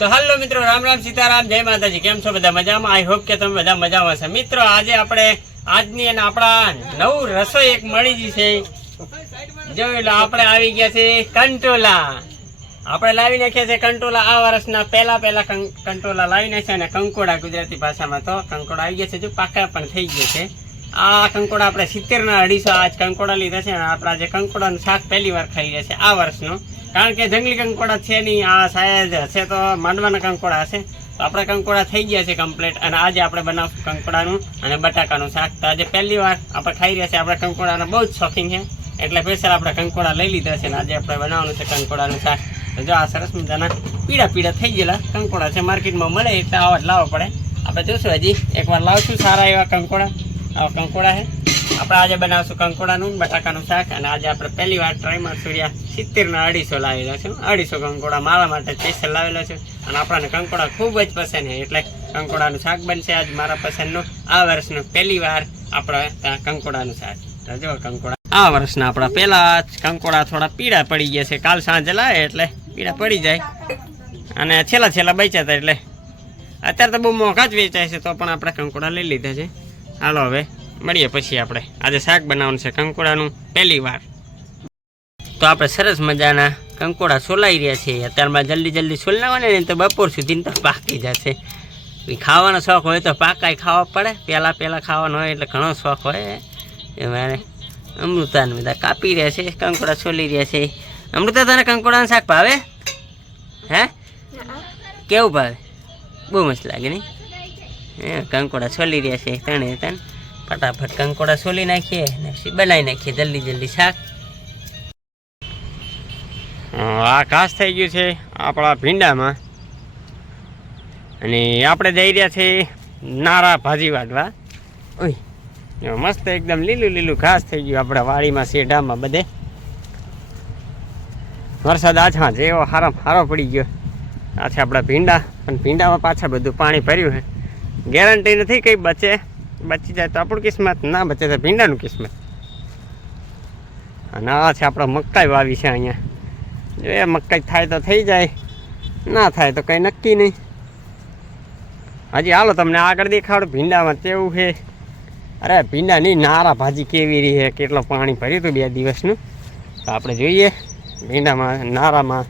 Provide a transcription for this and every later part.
તો હલો મિત્રો, રામ રામ સીતારામ, જય માતાજી. કેમ છો બધા મજામાં? આઈ હોપ કે તમે બધા મજામાં છો. મિત્રો, આજે આપણે આજની અને આપણા નવું રસોઈ એક મળી ગઈ છે. જોયું એટલે આપણે આવી ગયા છે કંટોલા. આપણે લાવી નાખ્યા છે કંટોલા. આ વર્ષના પહેલા પહેલા કંટોલા લાવી નાખ્યા અને કંકોડા ગુજરાતી ભાષામાં તો કંકોડા આવી ગયા છે. જો પાકા પણ થઈ ગયા છે. આ કંકોડા આપણે સિત્તેર ના અઢીસો આજ કંકોડા લીધા છે અને આપણા જે કંકોડાનું શાક પહેલી વાર ખાઈ રહ્યા છે આ વર્ષનું. કારણ કે જંગલી કંકોડા છે નહીં, આ શાયદ હશે તો માંડવાના કંકોડા હશે. તો આપણે કંકોડા થઈ ગયા છે કમ્પ્લીટ અને આજે આપણે બનાવશું કંકોડાનું અને બટાકાનું શાક. તો આજે પહેલી વાર આપણે ખાઈ રહ્યા છે આપણે કંકોડાના બહુ જ શોખીન છે. એટલે સ્પેશિયલ આપણે કંકોડા લઈ લીધા છે અને આજે આપણે બનાવવાનું છે કંકોડાનું શાક. જો આ સરસ મજાના પીળા પીળા થઈ ગયેલા કંકોડા છે. માર્કેટમાં મળે એટલે આવા લાવવા પડે. આપણે જોશું હજી. એકવાર લાવશું સારા એવા કંકોડા. આવા કંકોડા છે. આપણે આજે બનાવશું કંકોડાનું બટાકાનું શાક અને આજે આપણે પહેલી વાર ટ્રાયમાં સૂર્યા સિત્તેરના અઢીસો લાવેલા છે. અઢીસો કંકોડા મારા માટે સ્પેશિયલ લાવેલા છે. અને આપણને કંકોડા ખૂબ જ પસંદ છે. એટલે કંકોડાનું શાક બનશે આજ મારા પસંદનું. આ વર્ષનું પહેલી વાર આપણે ત્યાં કંકોડાનું શાક. જો કંકોડા. આ વર્ષના આપણા પહેલા જ કંકોડા થોડા પીળા પડી ગયા છે. કાલ સાંજે લાવે એટલે પીળા પડી જાય. અને છેલ્લા છેલ્લા બચ્યા હતા એટલે અત્યારે તો બહુ મોંઘા જ વેચાય છે, તો પણ આપણે કંકોડા લઈ લીધા છે. હાલો હવે. મળીએ પછી આપણે. આજે શાક બનાવવાનું છે કંકોડાનું, પહેલી વાર. તો આપણે સરસ મજાના કંકોડા સોલાઈ રહ્યા છે અત્યારમાં જલ્દી જલ્દી સોલ નહીં તો બપોર સુધી તો પાકી જશે. ખાવાનો શોખ હોય તો પાકાય ખાવા પડે. પહેલાં પહેલાં ખાવાનો હોય એટલે ઘણો શોખ હોય. એમાં અમૃતાને બધા કાપી રહ્યા છે, કંકોડા સોલી રહ્યા છે. અમૃતા તને કંકોડાનું શાક ભાવે? હે? કેવું ભાવે? બહુ મસ્ત લાગે નહીં હે, કંકોડા છોલી રહ્યા છે, તણે તણ. ફટાફટ કંકોડા સોલી નાખીએ ને પછી બનાવી નાખીએ જલ્દી જલ્દી શાક. આ ઘાસ થઈ ગયું છે આપણા ભીંડામાં. અને આપણે જઈ રહ્યા છીએ નારા ભાજી વાટવા ઓય મસ્ત એકદમ લીલું લીલું ઘાસ થઈ ગયું આપણા વાડીમાં શેઢામાં બધે. વરસાદ આછા એવો હારો હારો પડી ગયો. આ છે આપણા ભીંડા પણ ભીંડામાં પાછા બધું પાણી ભર્યું છે. ગેરંટી નથી કંઈ બચે. બચી જાય તો આપણું કિસ્મત, ના બચે તો ભીંડાનું કિસ્મત. અને આ છે આપણે મકાઈ વાવી છે અહીંયા. જો એ મકાઈ થાય તો થઈ જાય, ના થાય તો કંઈ નક્કી નહીં. હજી હાલો તમને આગળ દેખાડું, ભીંડામાં કેવું છે? અરે ભીંડા નહીં નારા ભાજી કેવી રહી છે? કેટલો પાણી ભર્યું હતું બે દિવસનું? તો આપણે જોઈએ, ભીંડામાં, નારામાં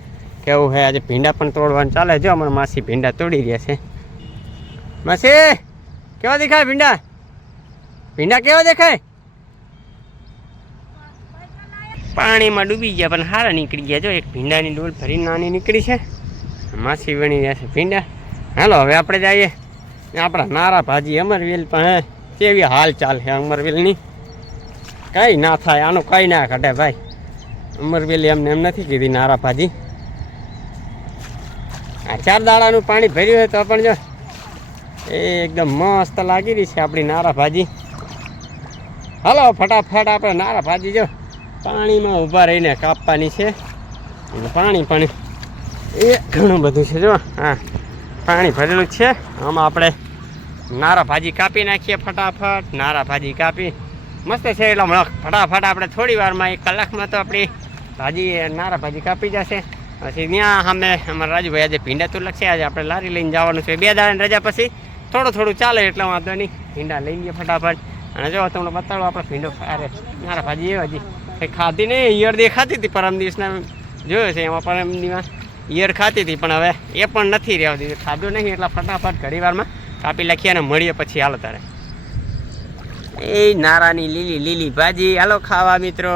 કેવું છે? આજે ભીંડા પણ તોડવાનું ચાલે. જો અમારા માસી ભીંડા તોડી રહ્યા છે. માસી, કેવા દેખાય ભીંડા? ભીંડા કેવા દેખાય? પાણીમાં ડૂબી ગયા, પણ સારા નીકળી ગયા. જો એક ભીંડાની ડોલ ભરી નાની નીકળી છે. માસી વણી ગયા છે. ભીંડા, હાલો, હવે આપણે જઈએ. આપણા નારા ભાજી અમરવેલ પણ કેવી હાલ ચાલ છે અમરવેલની? કંઈ ના થાય, આનું કંઈ ના ઘટે ભાઈ. અમરવેલ એમને એમ નથી કીધી નારા ભાજી. આ ચાર દાડાનું પાણી ભર્યું હોય તો પણ જો એકદમ મસ્ત લાગી રહી છે આપણી નારા ભાજી. હાલો, ફટાફટ આપણે નારા ભાજી જો. પાણીમાં ઊભા રહીને કાપવાની છે. પાણી પાણી એ ઘણું બધું છે જો. હા, પાણી ભરેલું છે. આમાં આપણે નારા ભાજી કાપી નાખીએ ફટાફટ. નારા ભાજી કાપી. મસ્ત છે એટલે હમણાં ફટાફટ આપણે થોડી વારમાં એક કલાકમાં તો આપણી ભાજી નારા ભાજી કાપી જશે. પછી ત્યાં અમે, અમારા રાજુભાઈ આજે ભીંડા તુલક છે આજે આપણે લારી લઈને જવાનું છે. બે દાડાની રજા પછી થોડું થોડું ચાલે એટલે વાંધો નહીં. ભીંડા લઈ લઈએ ફટાફટ. અને જો તમને બતાડો આપણે ભીંડો અરે મારા ભાજી એ હજી કંઈ ખાધી નહીં ઈયર દેખાતી હતી પરમ દિવસના જોયો છે એમાં પરમ દિવસ ઈયર ખાતી હતી પણ હવે એ પણ નથી રહેવા દીધું ખાધું નહીં એટલે ફટાફટ ઘડી વારમાં કાપી લખીએ અને મળીએ પછી હાલો તારે. એ નારાની લીલી લીલી ભાજી. હાલો ખાવા મિત્રો.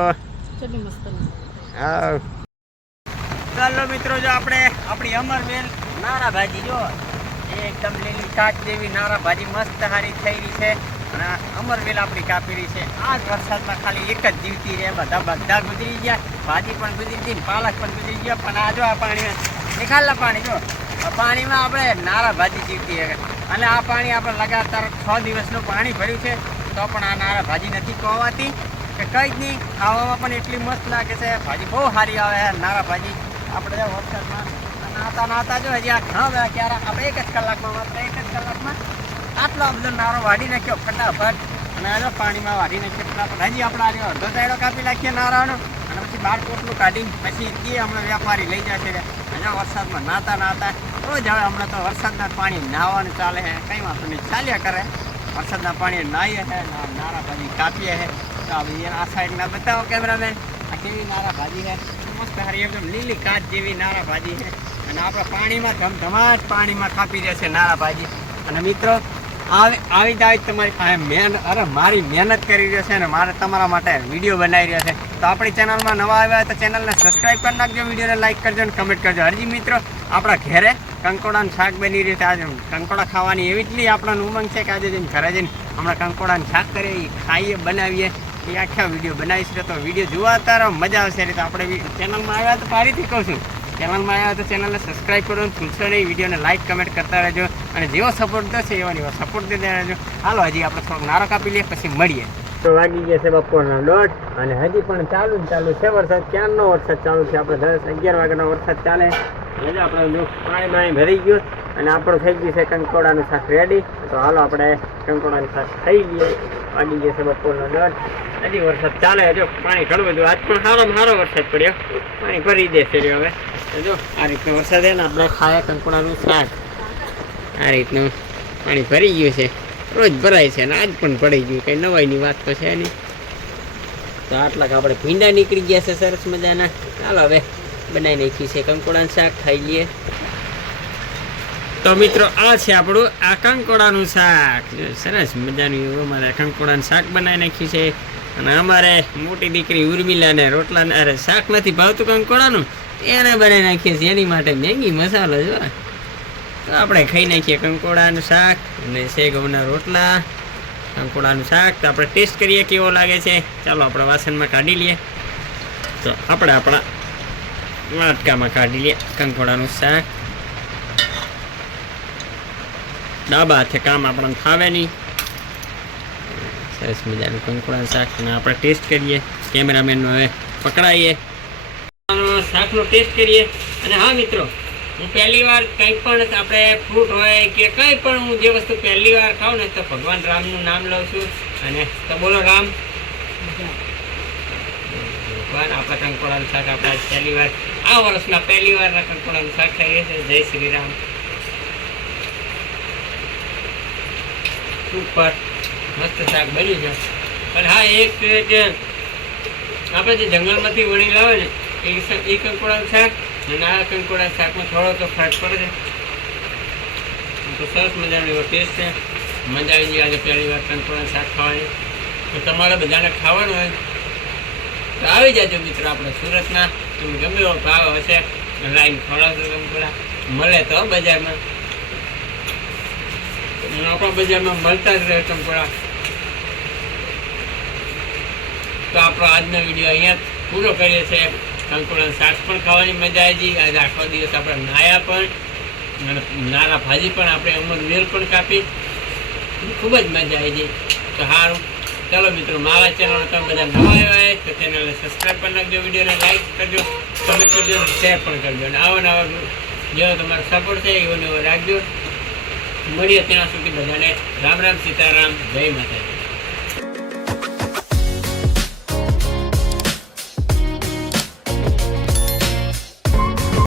હા ચાલો મિત્રો જો આપણે આપણી અમરવેલ નારા ભાજી જો. એકદમ લીલી કાચ જેવી નારા ભાજી મસ્ત હારી થઈ રહી છે. અને અમરવેલ આપણી કાપી રહી છે. આ જ વરસાદમાં ખાલી એક જ જીવતી રહે. બધા બધા ગુજરી ગયા. ભાજી પણ ગુજરી ગઈ, પાલક પણ ગુજરી ગયા. પણ આ જો આ પાણી નિકાલના પાણી જો. પાણીમાં આપણે નારા ભાજી જીવતી રહે અને આ પાણી આપણે લગાતાર છ દિવસનું પાણી ભર્યું છે. તો પણ આ નારા ભાજી નથી કોવાતી કે કંઈ જ નહીં, ખાવામાં પણ એટલી મસ્ત લાગે છે. ભાજી બહુ સારી આવે નારા ભાજી. આપણે વરસાદમાં નાતા નાતા જો હજી આ ઘણા બધા ક્યારે આપણે એક જ કલાકમાં માત્ર એક જ કલાકમાં આટલો બધો નારો વાડી નાખ્યો, ફટાફટ. અને આ પાણીમાં વાડી નાખ્યો, ફટાફટ. હજી, આપણે આજે અડધો દાયડો કાપી નાખીએ નારાનો. અને પછી બાર કોટલું કાઢી પછી એ હમણાં વેપારી લઈ જશે હજુ વરસાદમાં નાતા નાતા રોજ હવે હમણાં તો વરસાદના પાણી નાહવાનું ચાલે છે. કંઈ વાંધો નહીં, ચાલ્યા કરે. વરસાદના પાણી નાહીએ છે નારા ભાજી કાપીએ છે. તો હવે આ સાઈડના બતાવો કેમેરામેન, આ કેવી નારા ભાજી છે? મસ્ત હારી, એકદમ લીલી કાચ જેવી નારા ભાજી છે. અને આપણે પાણીમાં ધમધમાટ પાણીમાં કાપી દે છે નારા ભાજી અને મિત્રો આવી આવી જ જ તમારી પાસે મહેનત અરે મારી મહેનત કરી રહ્યો છે અને મારે તમારા માટે વીડિયો બનાવી રહ્યો છે. તો આપણી ચેનલમાં નવા આવ્યા હોય તો ચેનલને સબસ્ક્રાઈબ કરી નાખજો, વિડીયોને લાઈક કરજો અને કમેન્ટ કરજો. હરજી મિત્રો, આપણા ઘરે કંકોડાનું શાક બની રહ્યું છે. આજે કંકોડા ખાવાની એવી એટલી આપણને ઉમંગ છે કે આજે જઈને ઘરે જઈને હમણાં કંકોડાનું શાક કરીએ ખાઈએ, બનાવીએ. એ આખા વીડિયો બનાવીશ તો વીડિયો જોવા તારા મજા આવશે. એટલે આપણે ચેનલમાં આવ્યા તો ફરીથી કહું છું ચેનલમાં આવ્યા તો ચેનલને સબસ્ક્રાઈબ કરો ભૂલશો નહીં. વિડીયોને લાઇક કમેન્ટ કરતા રહેજો અને જેવો સપોર્ટ થશે એવો એવો સપોર્ટ દેતા રહેજો. હાલો, હજી આપણે થોડોક નારો કાપી લઈએ, પછી મળીએ. તો વાગી ગયા છે બપોરના દોઢ અને હજી પણ ચાલુ ને ચાલુ છે વરસાદ. ક્યારનો વરસાદ ચાલુ છે? આપણે દસ અગિયાર વાગ્યાનો વરસાદ ચાલે. એટલે આપણે જો પાણી પાણી ભરી ગયું અને આપણું થઈ ગયું છે કંકોડાનું શાક રેડી તો હાલો, આપણે કંકોડાનું શાક થઈ ગયું વાગી ગયા છે બપોરનો દોઢ. હજી વરસાદ ચાલે હજુ પાણી ઘણું બધું. આજ પણ સારો સારો વરસાદ પડ્યો. પાણી ભરી દેશે હવે. જો આ રીતનો વરસાદ ને, આપણે ખાયા કંકોડાનું શાક. આ રીતનું પાણી ભરી ગયું છે. રોજ ભરાય છે અને આજ પણ પડી ગયું. કંઈ નવાઈની વાત તો છે નહીં. તો આટલાક આપણે ભીંડા નીકળી ગયા છે સરસ મજાના. ચાલો હવે બનાવી નાખ્યું છે કંકોડાનું શાક, ખાઈ લઈએ. તો મિત્રો, આ છે આપણું આ કંકોડાનું શાક. સરસ મજાનું એવું અમારે કંકોડાનું શાક બનાવી નાખ્યું છે. અને અમારે મોટી દીકરી ઉર્મિલાને રોટલા અરે શાક નથી ભાવતું કંકોડાનું. એને બનાવી નાખીએ છીએ. એની માટે મેગી, મસાલો જો તો આપણે ખાઈ નાખીએ કંકોડાનું શાક અને શેગવના રોટલા, કંકોડાનું શાક. તો આપણે ટેસ્ટ કરીએ કેવો લાગે છે. ચાલો આપણે વાસણમાં કાઢી લઈએ. તો આપણે આપણા વાટકામાં કાઢી લઈએ કંકોડાનું શાક. ડાબા હાથે કામ આપણને ફાવે નહીં. સરસ મજાનું કંકોડાનું શાક. અને આપણે ટેસ્ટ કરીએ. કેમેરામેનનો હવે પકડાઈએ. શાકનો ટેસ્ટ કરીએ. અને હા, મિત્રો, હું પહેલી વાર કંઈ પણ આપણે ફ્રૂટ હોય કે કંઈ પણ હું જે વસ્તુ પહેલી વાર ખાઉં ને તો ભગવાન રામનું નામ લઉં છું. અને તો બોલો, રામ. ભગવાન, આપણા કંકોડાનું શાક આપણે પહેલી વાર, આ વર્ષના પહેલી વારના કંકોડાનું શાક ખાઈએ છીએ. જય શ્રી રામ. સુપર મસ્ત શાક બન્યું છે. પણ હા, એક આપણે જે જંગલમાંથી વણી લાવે ને એ કંકોડાનું શાક અને આ કંકોડા શાકમાં થોડો તો ફરક પડે તો સરસ મજાનો એવો ટેસ્ટ છે. મજા આવી ગઈ પહેલી વાર કંકોડા શાક ખાવાની. તો તમારે બધાને ખાવાનું હોય તો આવી જાજો મિત્રો આપણે સુરતના. તમે ગમે એવો ભાવ હશે, લાઈન ખવડાવશો કંકોડા મળે તો બજારમાં. આપણા બજારમાં મળતા જ રહે કંકોડા તો આપણો આજનો વીડિયો અહીંયા પૂરો કરીએ છીએ. કંકોડાનું શાક પણ ખાવાની મજા આવી ગઈ. આજે આખો દિવસ આપણે નાયા પણ અને નાના ભાજી પણ આપણે અમર વેલ પણ કાપી. ખૂબ જ મજા આવી ગઈ. તો સારું. ચાલો મિત્રો, મારા ચેનલ તમે બધા નવા આવ્યા તો ચેનલને સબસ્ક્રાઈબ પણ નાખજો વિડીયોને લાઈક કરજો કમેન્ટ કરજો શેર પણ કરજો. અને આવા નવા જેવો તમારો સપોર્ટ છે એવો રાખજો. મળીએ ત્યાં સુધી બધાને રામ રામ સીતારામ, જય માતા